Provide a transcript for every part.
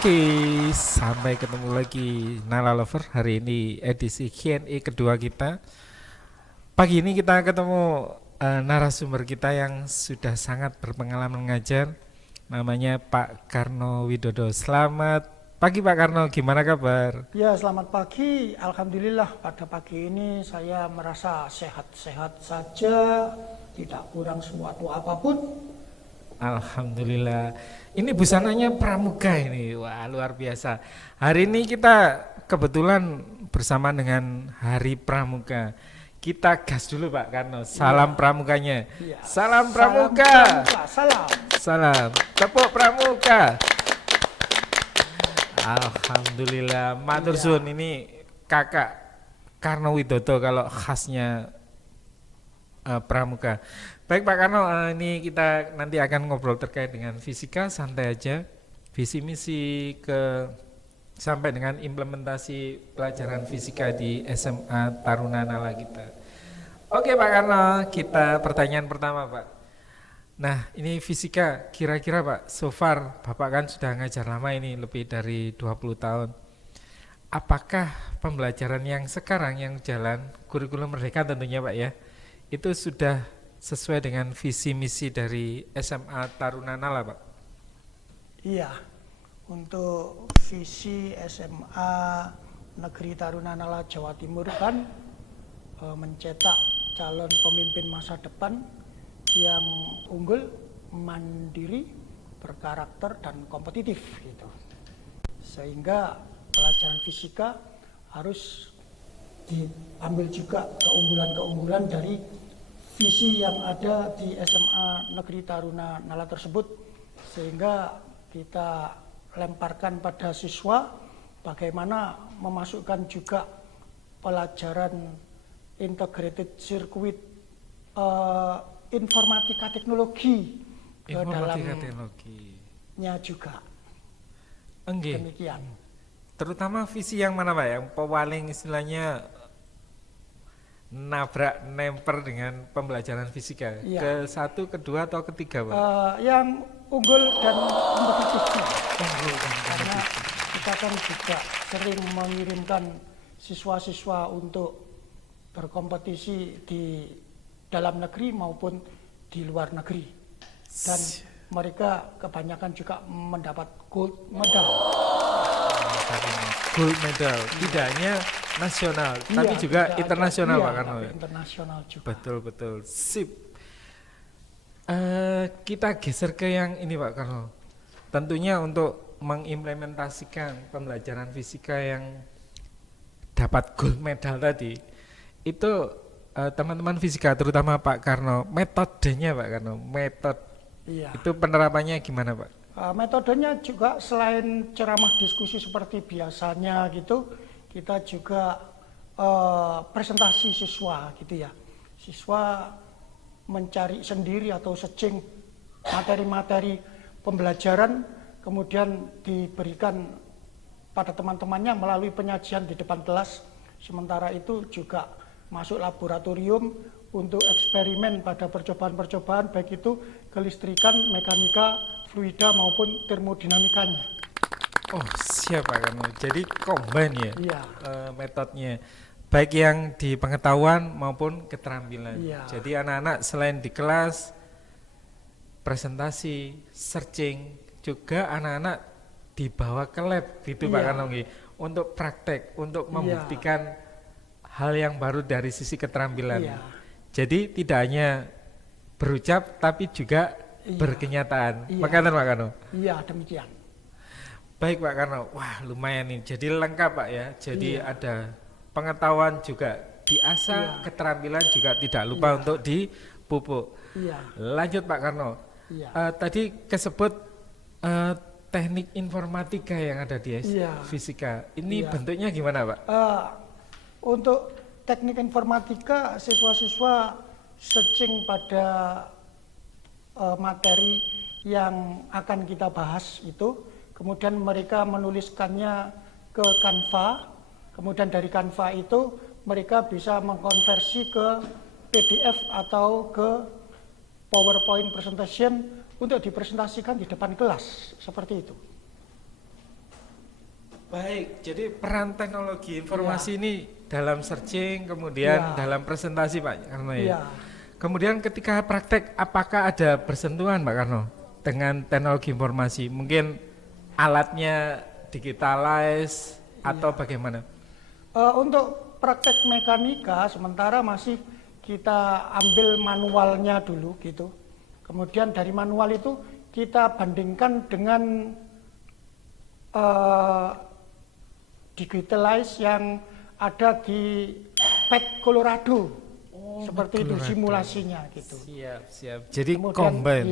Oke, sampai ketemu lagi Nala Lover. Hari ini edisi Q&A kedua kita. Pagi ini kita ketemu narasumber kita yang sudah sangat berpengalaman mengajar. Namanya Pak Karno Widodo. Selamat pagi Pak Karno, gimana kabar? Ya, selamat pagi. Alhamdulillah pada pagi ini saya merasa sehat-sehat saja, tidak kurang suatu apapun. Alhamdulillah. Ini busananya pramuka ini. Wah, luar biasa. Hari ini kita kebetulan bersama dengan Hari Pramuka. Kita gas dulu Pak Karno. Salam Ya, pramukanya. ya. Salam Salam pramuka. pramuka, salam. Salam. Tepuk pramuka. Alhamdulillah. Matur Ya, suwun, ini Kakak Karno Widodo kalau khasnya pramuka. Baik Pak Karno, ini kita nanti akan ngobrol terkait dengan fisika, santai aja. Visi misi ke sampai dengan implementasi pelajaran fisika di SMA Taruna Nala kita. Oke Pak Karno, kita pertanyaan pertama Pak. Nah ini fisika, kira-kira Pak, so far Bapak kan sudah ngajar lama ini, lebih dari 20 tahun. Apakah pembelajaran yang sekarang yang jalan, kurikulum merdeka tentunya Pak ya, itu sudah sesuai dengan visi misi dari SMA Taruna Nala Pak? iya. Untuk visi SMA Negeri Taruna Nala Jawa Timur kan mencetak calon pemimpin masa depan yang unggul, mandiri, berkarakter dan kompetitif gitu. Sehingga pelajaran fisika harus diambil juga keunggulan-keunggulan dari visi yang ada di SMA Negeri Taruna Nala tersebut, sehingga kita lemparkan pada siswa bagaimana memasukkan juga pelajaran integrated circuit informatika teknologi ke Informatika dalamnya teknologi. juga. Enggak. Demikian. Terutama visi yang mana Pak? Yang paling istilahnya nabrak nemper dengan pembelajaran fisika. Iya. Ke satu, kedua atau ketiga Pak? Yang unggul dan kompetitifnya. Unggul dan Karena kompetitif. kita kan juga sering mengirimkan siswa-siswa untuk berkompetisi di dalam negeri maupun di luar negeri, dan mereka kebanyakan juga mendapat gold medal. Gold medal, tidak hanya nasional, tapi Iya, juga tidak internasional iya, Pak Karno. tapi internasional juga. Betul betul, sip. Kita geser ke yang ini Pak Karno. Tentunya untuk mengimplementasikan pembelajaran fisika yang dapat gold medal tadi, itu teman-teman fisika terutama Pak Karno, metodenya Pak Karno, Iya. itu penerapannya gimana Pak? Metodenya juga selain ceramah diskusi seperti biasanya gitu, kita juga presentasi siswa gitu ya. Siswa mencari sendiri atau searching materi-materi pembelajaran, kemudian diberikan pada teman-temannya melalui penyajian di depan kelas. Sementara itu juga masuk laboratorium untuk eksperimen pada percobaan-percobaan, baik itu kelistrikan, mekanika, fluida maupun termodinamikanya. Oh siap Pak Karno, jadi combine ya Iya, metodenya, baik yang di pengetahuan maupun keterampilan. iya, Jadi anak-anak selain di kelas presentasi, searching, juga anak-anak dibawa ke lab gitu Pak iya, Karno nggih, untuk praktek, untuk iya, membuktikan hal yang baru dari sisi keterampilan. iya, Jadi tidak hanya berucap tapi juga iya, berkenyataan. iya, Makanan Pak Karno. iya, demikian. Baik Pak Karno, wah lumayan nih. Jadi lengkap Pak ya. Jadi Iya, ada pengetahuan juga diasah, iya, keterampilan juga tidak lupa iya, untuk dipupuk. iya, Lanjut Pak Karno. iya, Tadi kesebut eh, teknik informatika yang ada di iya, fisika. Ini iya. bentuknya gimana Pak? Untuk teknik informatika, siswa-siswa searching pada materi yang akan kita bahas itu, kemudian mereka menuliskannya ke Canva, kemudian dari Canva itu mereka bisa mengkonversi ke PDF atau ke PowerPoint presentation untuk dipresentasikan di depan kelas, seperti itu. Baik, jadi peran teknologi informasi ini dalam searching, kemudian dalam presentasi Pak Karno ya. Iya. Kemudian ketika praktek, apakah ada bersentuhan Pak Karno dengan teknologi informasi? Mungkin alatnya digitalize atau bagaimana? Untuk praktek mekanika sementara masih kita ambil manualnya dulu gitu. Kemudian dari manual itu kita bandingkan dengan digitalize yang ada di PET Colorado. Seperti itu Colorado. simulasinya gitu. Siap. Jadi Kemudian combine.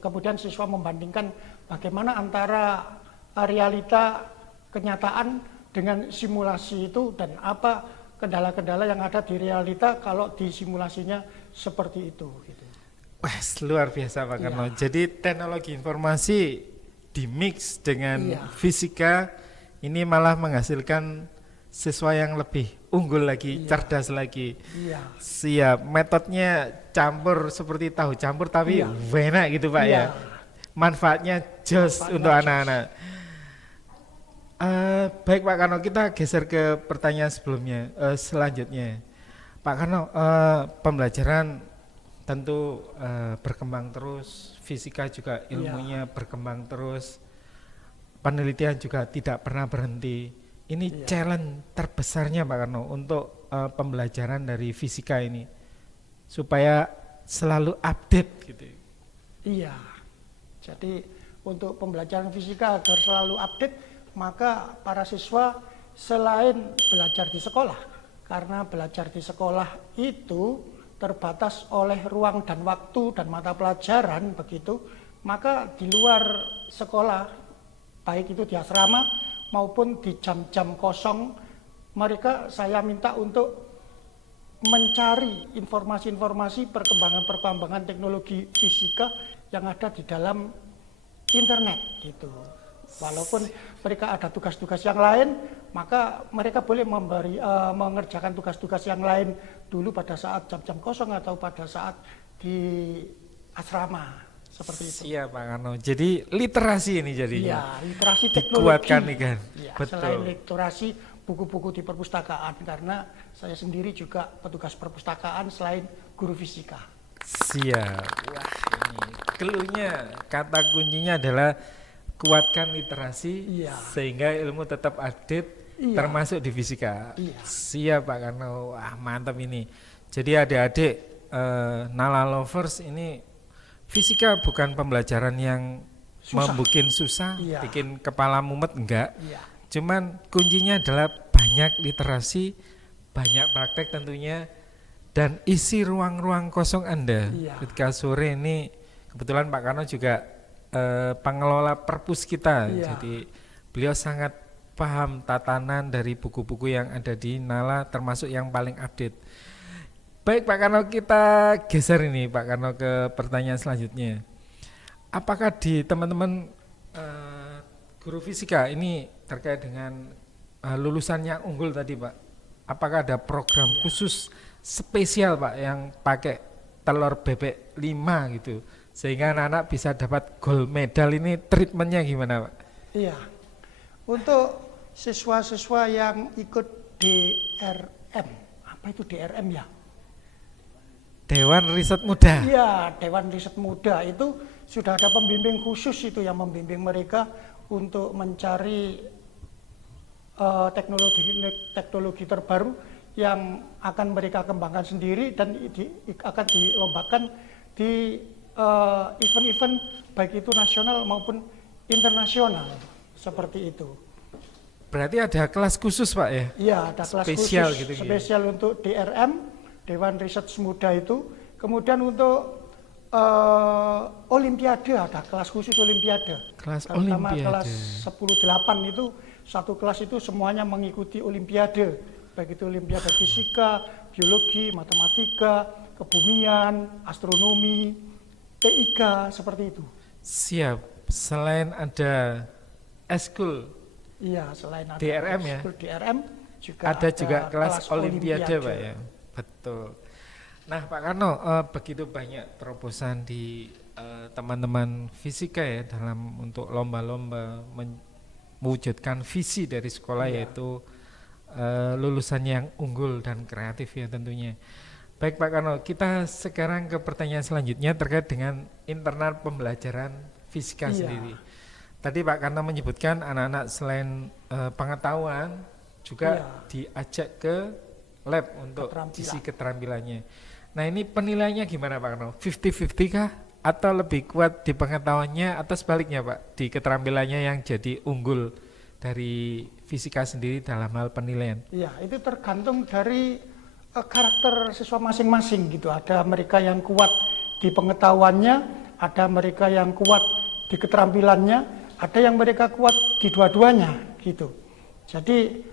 kemudian siswa membandingkan bagaimana antara realita kenyataan dengan simulasi itu dan apa kendala-kendala yang ada di realita kalau di simulasinya seperti itu gitu. Wah, luar biasa Pak Karno. Jadi teknologi informasi dimix dengan fisika ini malah menghasilkan siswa yang lebih unggul lagi, cerdas lagi. Siap. Metodenya campur seperti tahu campur tapi enak gitu Pak ya. Manfaatnya jos untuk anak-anak. Baik Pak Karno, kita geser ke pertanyaan sebelumnya, selanjutnya. Pak Karno, pembelajaran tentu berkembang terus, fisika juga ilmunya berkembang terus, penelitian juga tidak pernah berhenti. Ini challenge terbesarnya Pak Karno untuk pembelajaran dari fisika ini, supaya selalu update gitu. Iya, jadi untuk pembelajaran fisika agar selalu update, maka para siswa selain belajar di sekolah, karena belajar di sekolah itu terbatas oleh ruang dan waktu dan mata pelajaran begitu, maka di luar sekolah, baik itu di asrama maupun di jam-jam kosong, mereka saya minta untuk mencari informasi-informasi perkembangan-perkembangan teknologi fisika yang ada di dalam internet gitu. Walaupun mereka ada tugas-tugas yang lain, maka mereka boleh mengerjakan tugas-tugas yang lain dulu pada saat jam-jam kosong atau pada saat di asrama seperti itu. Iya Pak Karno. Jadi literasi ini jadinya. Iya, literasi teknologi. Dikuatkan nih kan. Ya, Betul. selain literasi buku-buku di perpustakaan, karena saya sendiri juga petugas perpustakaan selain guru fisika. Siap. Wah ini cluenya, kata kuncinya adalah kuatkan literasi sehingga ilmu tetap update termasuk di fisika. Siap Pak Karno. Wah mantap ini. Jadi adik-adik Nala Lovers ini fisika bukan pembelajaran yang membuat susah, bikin kepala mumet enggak. Cuman kuncinya adalah banyak literasi, banyak praktek tentunya, dan isi ruang-ruang kosong Anda. Ketika sore ini kebetulan Pak Karno juga pengelola perpus kita, jadi beliau sangat paham tatanan dari buku-buku yang ada di Nala, termasuk yang paling update. Baik Pak Karno, kita geser ini Pak Karno ke pertanyaan selanjutnya. Apakah di teman-teman guru fisika ini terkait dengan lulusan yang unggul tadi Pak, apakah ada program khusus spesial Pak yang pakai telur bebek 5 gitu, sehingga anak-anak bisa dapat gold medal? Ini treatmentnya gimana Pak? Iya, untuk siswa-siswa yang ikut DRM, apa itu DRM ya? Dewan Riset Muda. Iya, Dewan Riset Muda itu sudah ada pembimbing khusus itu yang membimbing mereka untuk mencari teknologi terbaru yang akan mereka kembangkan sendiri dan akan dilombakan di event-event baik itu nasional maupun internasional seperti itu. Berarti ada kelas khusus Pak ya? Iya, ada kelas spesial khusus gitu, spesial untuk DRM, Dewan Riset Muda itu. Kemudian untuk Olimpiade ada kelas khusus Olimpiade. Kelas terutama Olimpiade. Kelas 10-8 itu satu kelas itu semuanya mengikuti Olimpiade, baik itu Olimpiade fisika, biologi, matematika, kebumian, astronomi, TIK seperti itu. Siap. Selain ada eskul, iya, selain ada DRM ya, DRM juga ada juga kelas Olimpiade Pak ya. Betul. Nah Pak Karno, begitu banyak terobosan di teman-teman fisika ya dalam untuk lomba-lomba mewujudkan visi dari sekolah yaitu lulusannya yang unggul dan kreatif ya tentunya. Baik Pak Karno, kita sekarang ke pertanyaan selanjutnya terkait dengan internal pembelajaran fisika sendiri. Tadi Pak Karno menyebutkan anak-anak selain pengetahuan juga diajak ke lab untuk sisi keterampilannya. Nah ini penilaiannya gimana Pak Karno? 50-50 kah? Atau lebih kuat di pengetahuannya atau sebaliknya Pak? Di keterampilannya yang jadi unggul dari fisika sendiri dalam hal penilaian? Iya, itu tergantung dari karakter siswa masing-masing gitu. Ada mereka yang kuat di pengetahuannya, ada mereka yang kuat di keterampilannya, ada yang mereka kuat di dua-duanya gitu. Jadi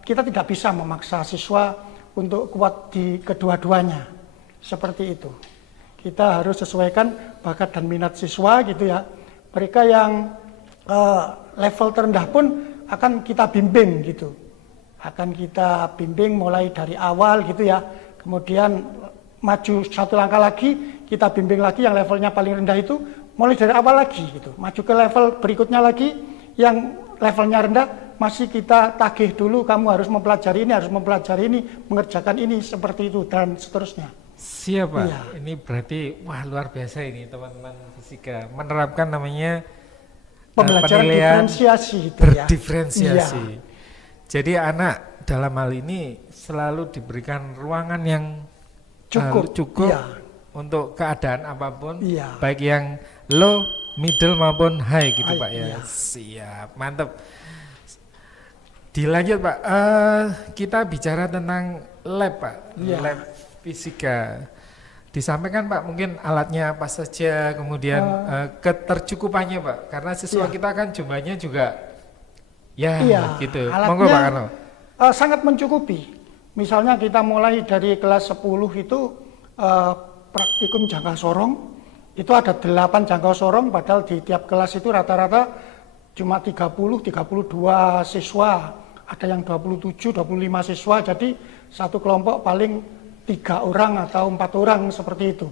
kita tidak bisa memaksa siswa untuk kuat di kedua-duanya, seperti itu. Kita harus sesuaikan bakat dan minat siswa gitu ya. Mereka yang level terendah pun akan kita bimbing gitu. Akan kita bimbing mulai dari awal gitu ya. Kemudian maju satu langkah lagi, kita bimbing lagi yang levelnya paling rendah itu mulai dari awal lagi gitu. Maju ke level berikutnya lagi yang levelnya rendah masih kita tagih dulu, kamu harus mempelajari ini, mengerjakan ini, seperti itu dan seterusnya. Siap Pak, ini berarti wah luar biasa ini teman-teman fisika menerapkan namanya pembelajaran diferensiasi itu berdiferensiasi. Jadi anak dalam hal ini selalu diberikan ruangan yang cukup untuk keadaan apapun, baik yang low, middle maupun high gitu Pak ya. Siap, mantap. Dilanjut Pak, kita bicara tentang lab Pak, lab fisika. Disampaikan Pak mungkin alatnya apa saja, kemudian ketercukupannya Pak, karena siswa kita kan jumlahnya juga gitu. Monggo Pak Karno. Sangat mencukupi. Misalnya kita mulai dari kelas 10 itu praktikum jangka sorong, itu ada 8 jangka sorong, padahal di tiap kelas itu rata-rata cuma 30-32 siswa, ada yang 27-25 siswa, jadi satu kelompok paling 3 orang atau 4 orang seperti itu.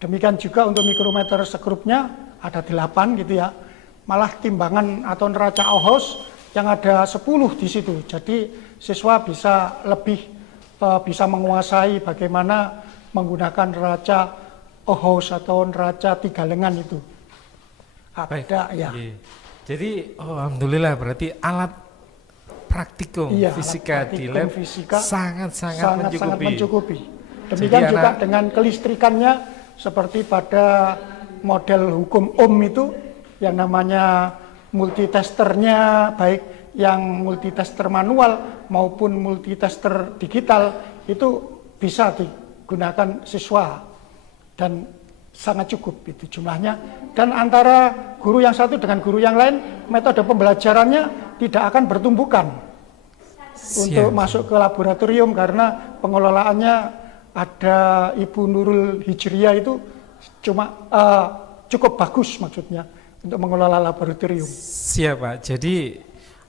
Demikian juga untuk mikrometer segrupnya ada 8 gitu ya. Malah timbangan atau neraca Ohos yang ada 10 di situ. Jadi siswa bisa lebih bisa menguasai bagaimana menggunakan neraca Ohos atau neraca 3 lengan itu. Ada ya. Jadi alhamdulillah berarti alat praktikum fisika di lab sangat-sangat mencukupi. Demikian juga dengan kelistrikannya, seperti pada model hukum Ohm itu yang namanya multitesternya, baik yang multitester manual maupun multitester digital itu bisa digunakan siswa dan sangat cukup itu jumlahnya. Dan antara guru yang satu dengan guru yang lain, metode pembelajarannya tidak akan bertumbukan untuk masuk ke laboratorium, karena pengelolaannya ada Ibu Nurul Hijriyah itu cukup bagus maksudnya untuk mengelola laboratorium. Siap Pak, jadi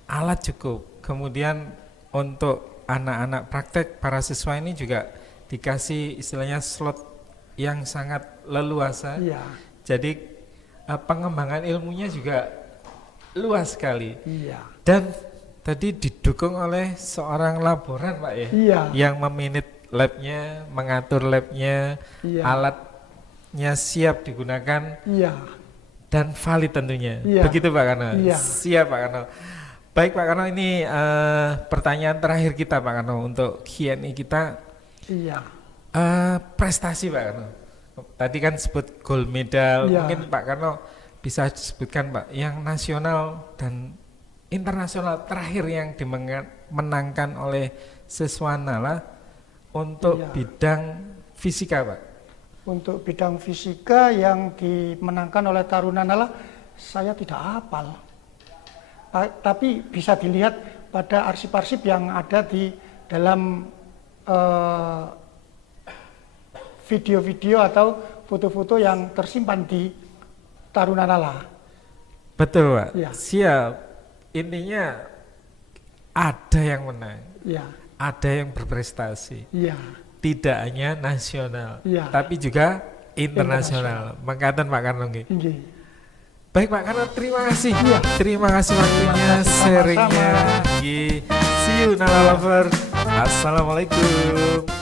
alat cukup, kemudian untuk anak-anak praktek para siswa ini juga dikasih istilahnya slot yang sangat leluasa. Jadi pengembangan ilmunya juga luas sekali. Dan tadi didukung oleh seorang laboran Pak ya, yang memanage labnya, mengatur labnya, alatnya siap digunakan dan valid tentunya. Begitu Pak Karno. Siap Pak Karno. Baik Pak Karno, ini pertanyaan terakhir kita Pak Karno untuk Q&A kita. Prestasi Pak Karno. Tadi kan sebut gold medal, mungkin Pak Karno bisa disebutkan Pak yang nasional dan internasional terakhir yang dimenangkan oleh Siswanala untuk bidang fisika Pak. Untuk bidang fisika yang dimenangkan oleh Tarunanala saya tidak hafal, tapi bisa dilihat pada arsip-arsip yang ada di dalam video-video atau foto-foto yang tersimpan di Tarunanala. Betul Pak, siap. Intinya ada yang menang, ada yang berprestasi, tidak hanya nasional, tapi juga internasional. Mengatakan Pak Karno. Baik Pak, karena terima kasih. Iya. Terima kasih waktunya, Sama-sama. sharingnya. See you Nala Lover. Assalamualaikum.